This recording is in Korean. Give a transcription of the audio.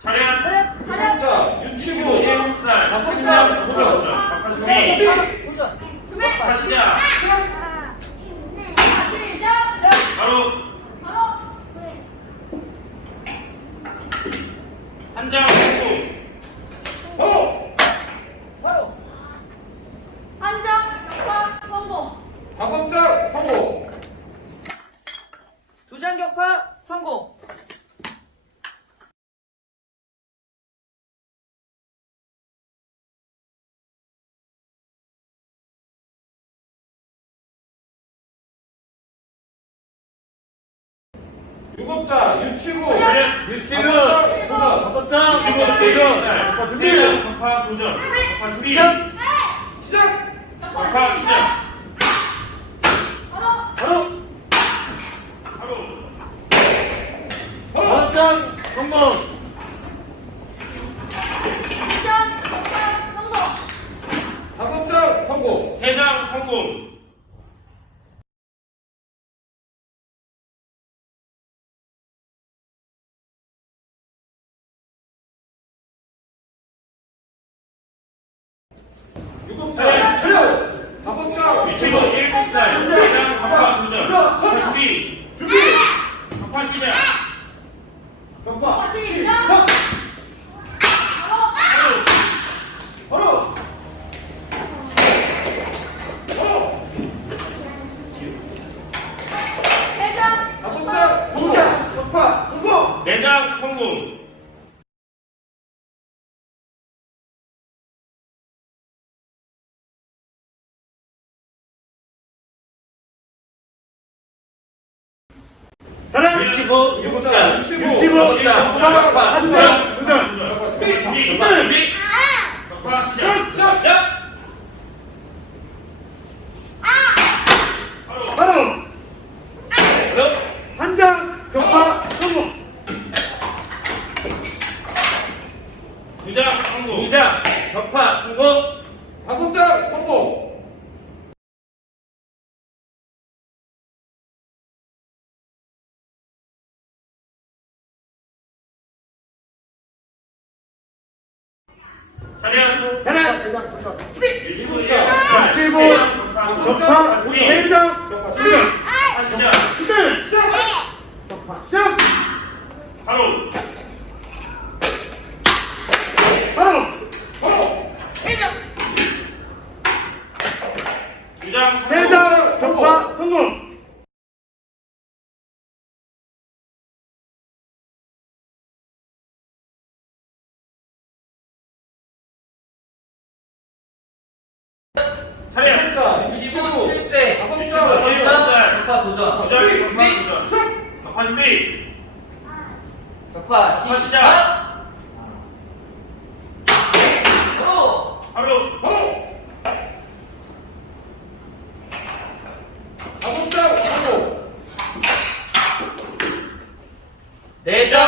차렷. 자, 유치부. 7살. 다섯 도전. 살. 도전. 바로 바로. 한장 성공. 바로. 바로. 한장 격파 성공. 다섯 장 성공. 두 장 격파 성공. 일곱 장 유치부. 차렷. 유치부. 도전. 다섯 장 유치부 도전. 7살. 아빠 준비. 격파 도전. 아빠 준비. 시작. 격파 시작. 바로. 바로. 바로. 다섯 장 성공. 격파 성공. 다섯 장 성공. 세장 성공. 일곱 장 차렷. 다섯 장 유치부 7살. 세장 격파 도전. 아빠 준비. 준비. 격파 시작. 격파. 시작. 바로. 바로. 바로. 장 성공. 내장 성공. 유치부 일곱 장. 일곱 장. 격파 한 장. 도전. 도전. 준비. 준비. 준비. 격파 시작. 시작. 바로. 바로. 바로. 한 장 격파 성공. 두장 성공. 장 격파 성공. 다섯 장 성공. 차렷. 7살. 유치부 격파 준비. 세 장. 격파 두 장. 격파 시작. 시작. 바로. 바로. 바로. 세장 두장 차례. 27세. 유튜브 일단 격파 도전. 도전. 격파 도전. 격파 준비. 격파 시작. 바로. 하루. 내전